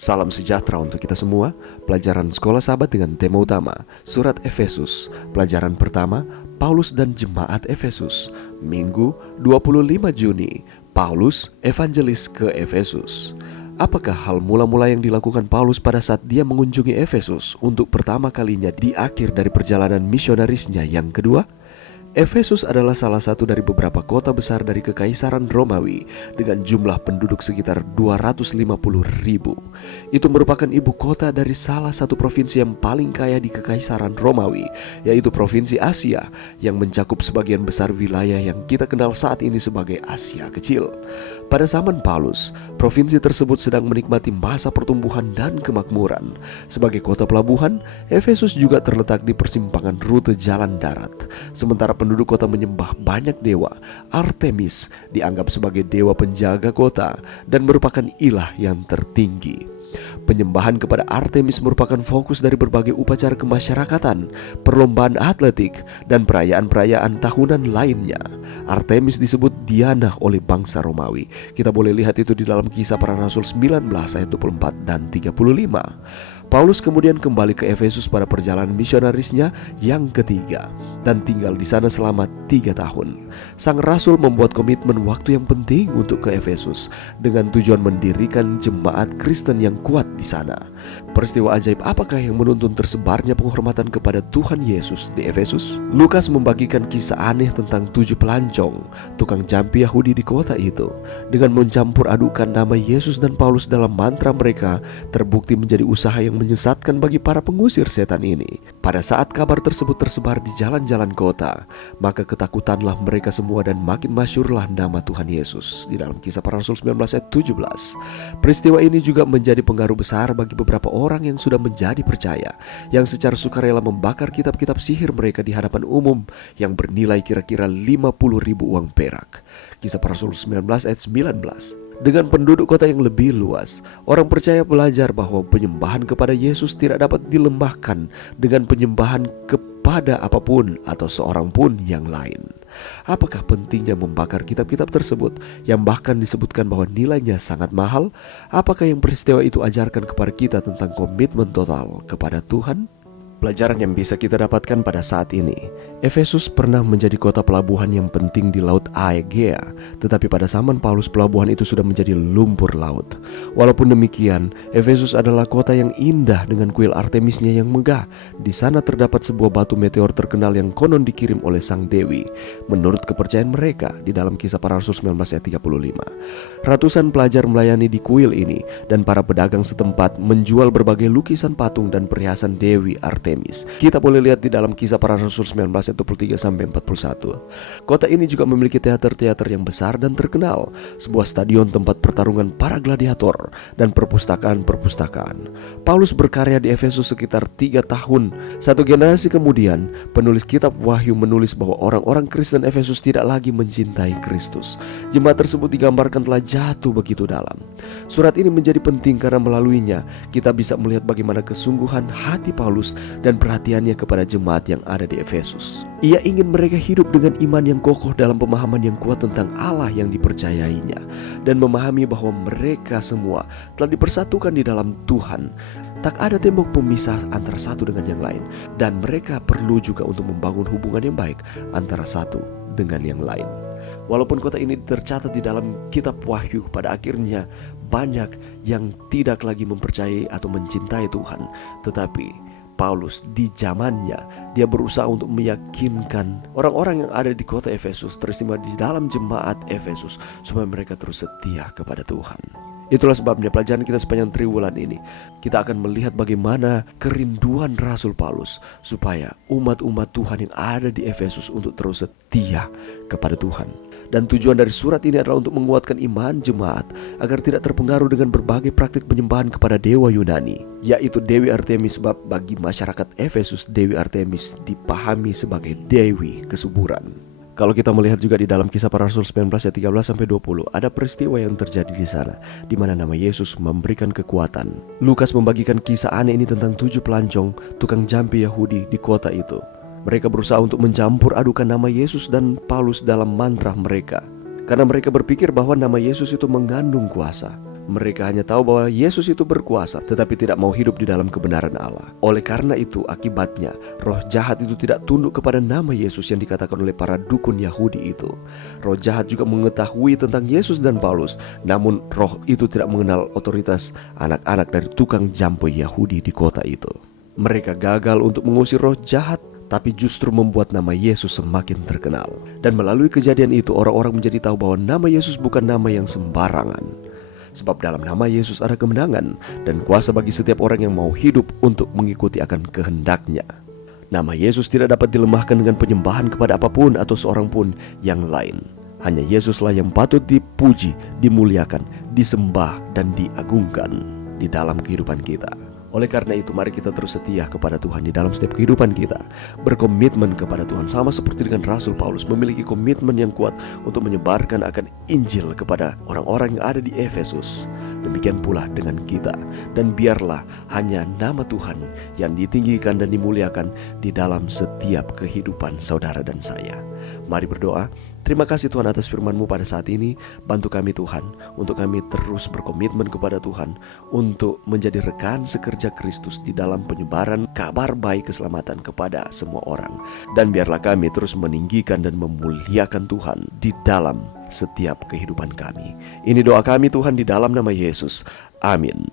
Salam sejahtera untuk kita semua. Pelajaran Sekolah Sahabat dengan tema utama Surat Efesus. Pelajaran pertama, Paulus dan Jemaat Efesus. Minggu 25 Juni, Paulus evangelis ke Efesus. Apakah hal mula-mula yang dilakukan Paulus pada saat dia mengunjungi Efesus untuk pertama kalinya di akhir dari perjalanan misionarisnya yang kedua? Efesus adalah salah satu dari beberapa kota besar dari Kekaisaran Romawi dengan jumlah penduduk sekitar 250.000. Itu merupakan ibu kota dari salah satu provinsi yang paling kaya di Kekaisaran Romawi, yaitu Provinsi Asia yang mencakup sebagian besar wilayah yang kita kenal saat ini sebagai Asia Kecil. Pada zaman Paulus, provinsi tersebut sedang menikmati masa pertumbuhan dan kemakmuran. Sebagai kota pelabuhan, Efesus juga terletak di persimpangan rute jalan darat. Sementara penduduk kota menyembah banyak dewa, Artemis dianggap sebagai dewa penjaga kota dan merupakan ilah yang tertinggi. Penyembahan kepada Artemis merupakan fokus dari berbagai upacara kemasyarakatan, perlombaan atletik, dan perayaan-perayaan tahunan lainnya. Artemis disebut Diana oleh bangsa Romawi. Kita boleh lihat itu di dalam Kisah Para Rasul 19 ayat 24 dan 35. Paulus kemudian kembali ke Efesus pada perjalanan misionarisnya yang ketiga dan tinggal di sana selama 3 tahun. Sang rasul membuat komitmen waktu yang penting untuk ke Efesus dengan tujuan mendirikan jemaat Kristen yang kuat di sana. Peristiwa ajaib apakah yang menuntun tersebarnya penghormatan kepada Tuhan Yesus di Efesus? Lukas membagikan kisah aneh tentang 7 pelancong, tukang jampi Yahudi di kota itu. Dengan mencampur adukan nama Yesus dan Paulus dalam mantra mereka, terbukti menjadi usaha yang menyesatkan bagi para pengusir setan ini. Pada saat kabar tersebut tersebar di jalan-jalan kota, maka ketakutanlah mereka semua dan makin masyhurlah nama Tuhan Yesus di dalam Kisah Para Rasul 19 ayat 17. Peristiwa ini juga menjadi pengaruh besar bagi beberapa orang yang sudah menjadi percaya, yang secara sukarela membakar kitab-kitab sihir mereka di hadapan umum yang bernilai kira-kira 50.000 uang perak. Kisah Para Rasul 19 ayat 19. Dengan penduduk kota yang lebih luas, orang percaya belajar bahwa penyembahan kepada Yesus tidak dapat dilembahkan dengan penyembahan kepada apapun atau seorang pun yang lain. Apakah pentingnya membakar kitab-kitab tersebut yang bahkan disebutkan bahwa nilainya sangat mahal? Apakah yang peristiwa itu ajarkan kepada kita tentang komitmen total kepada Tuhan? Pelajaran yang bisa kita dapatkan pada saat ini, Efesus pernah menjadi kota pelabuhan yang penting di Laut Aegea, tetapi pada zaman Paulus pelabuhan itu sudah menjadi lumpur laut. Walaupun demikian, Efesus adalah kota yang indah dengan kuil Artemisnya yang megah. Di sana terdapat sebuah batu meteor terkenal yang konon dikirim oleh sang dewi. Menurut kepercayaan mereka, di dalam Kisah Para Rasul 19 ayat 35, ratusan pelajar melayani di kuil ini dan para pedagang setempat menjual berbagai lukisan patung dan perhiasan dewi Artemis. Kita boleh lihat di dalam Kisah Para Rasul 19 ayat 23 sampai 41. Kota ini juga memiliki teater-teater yang besar dan terkenal, sebuah stadion tempat pertarungan para gladiator, dan perpustakaan-perpustakaan. Paulus berkarya di Efesus sekitar 3 tahun. Satu generasi kemudian, penulis kitab Wahyu menulis bahwa orang-orang Kristen Efesus tidak lagi mencintai Kristus. Jemaat tersebut digambarkan telah jatuh begitu dalam. Surat ini menjadi penting karena melaluinya kita bisa melihat bagaimana kesungguhan hati Paulus dan perhatiannya kepada jemaat yang ada di Efesus. Ia ingin mereka hidup dengan iman yang kokoh dalam pemahaman yang kuat tentang Allah yang dipercayainya, dan memahami bahwa mereka semua telah dipersatukan di dalam Tuhan. Tak ada tembok pemisah antara satu dengan yang lain, dan mereka perlu juga untuk membangun hubungan yang baik antara satu dengan yang lain. Walaupun kota ini tercatat di dalam kitab Wahyu, pada akhirnya banyak yang tidak lagi mempercayai atau mencintai Tuhan, tetapi Paulus di zamannya dia berusaha untuk meyakinkan orang-orang yang ada di kota Efesus, terutama di dalam jemaat Efesus, supaya mereka terus setia kepada Tuhan. Itulah sebabnya pelajaran kita sepanjang triwulan ini, kita akan melihat bagaimana kerinduan Rasul Paulus supaya umat-umat Tuhan yang ada di Efesus untuk terus setia kepada Tuhan. Dan tujuan dari surat ini adalah untuk menguatkan iman jemaat agar tidak terpengaruh dengan berbagai praktik penyembahan kepada dewa Yunani, yaitu Dewi Artemis. Sebab bagi masyarakat Efesus, Dewi Artemis dipahami sebagai dewi kesuburan. Kalau kita melihat juga di dalam Kisah Para Rasul 19 ayat 13 sampai 20, ada peristiwa yang terjadi di sana di mana nama Yesus memberikan kekuatan. Lukas membagikan kisah aneh ini tentang 7 pelancong, tukang jampi Yahudi di kota itu. Mereka berusaha untuk mencampur adukan nama Yesus dan Paulus dalam mantra mereka, karena mereka berpikir bahwa nama Yesus itu mengandung kuasa. Mereka hanya tahu bahwa Yesus itu berkuasa, tetapi tidak mau hidup di dalam kebenaran Allah. Oleh karena itu, akibatnya roh jahat itu tidak tunduk kepada nama Yesus yang dikatakan oleh para dukun Yahudi itu. Roh jahat juga mengetahui tentang Yesus dan Paulus, namun roh itu tidak mengenal otoritas anak-anak dari tukang jampoi Yahudi di kota itu. Mereka gagal untuk mengusir roh jahat, tapi justru membuat nama Yesus semakin terkenal. Dan melalui kejadian itu, orang-orang menjadi tahu bahwa nama Yesus bukan nama yang sembarangan. Sebab dalam nama Yesus ada kemenangan dan kuasa bagi setiap orang yang mau hidup untuk mengikuti akan kehendaknya. Nama Yesus tidak dapat dilemahkan dengan penyembahan kepada apapun atau seorang pun yang lain. Hanya Yesuslah yang patut dipuji, dimuliakan, disembah, dan diagungkan di dalam kehidupan kita. Oleh karena itu, mari kita terus setia kepada Tuhan di dalam setiap kehidupan kita. Berkomitmen kepada Tuhan, sama seperti dengan Rasul Paulus memiliki komitmen yang kuat untuk menyebarkan akan Injil kepada orang-orang yang ada di Efesus. Demikian pula dengan kita. Dan biarlah hanya nama Tuhan yang ditinggikan dan dimuliakan di dalam setiap kehidupan saudara dan saya. Mari berdoa. Terima kasih Tuhan atas firman-Mu pada saat ini. Bantu kami Tuhan, untuk kami terus berkomitmen kepada Tuhan, untuk menjadi rekan sekerja Kristus di dalam penyebaran kabar baik keselamatan kepada semua orang. Dan biarlah kami terus meninggikan dan memuliakan Tuhan di dalam setiap kehidupan kami. Ini doa kami Tuhan di dalam nama Yesus. Amin.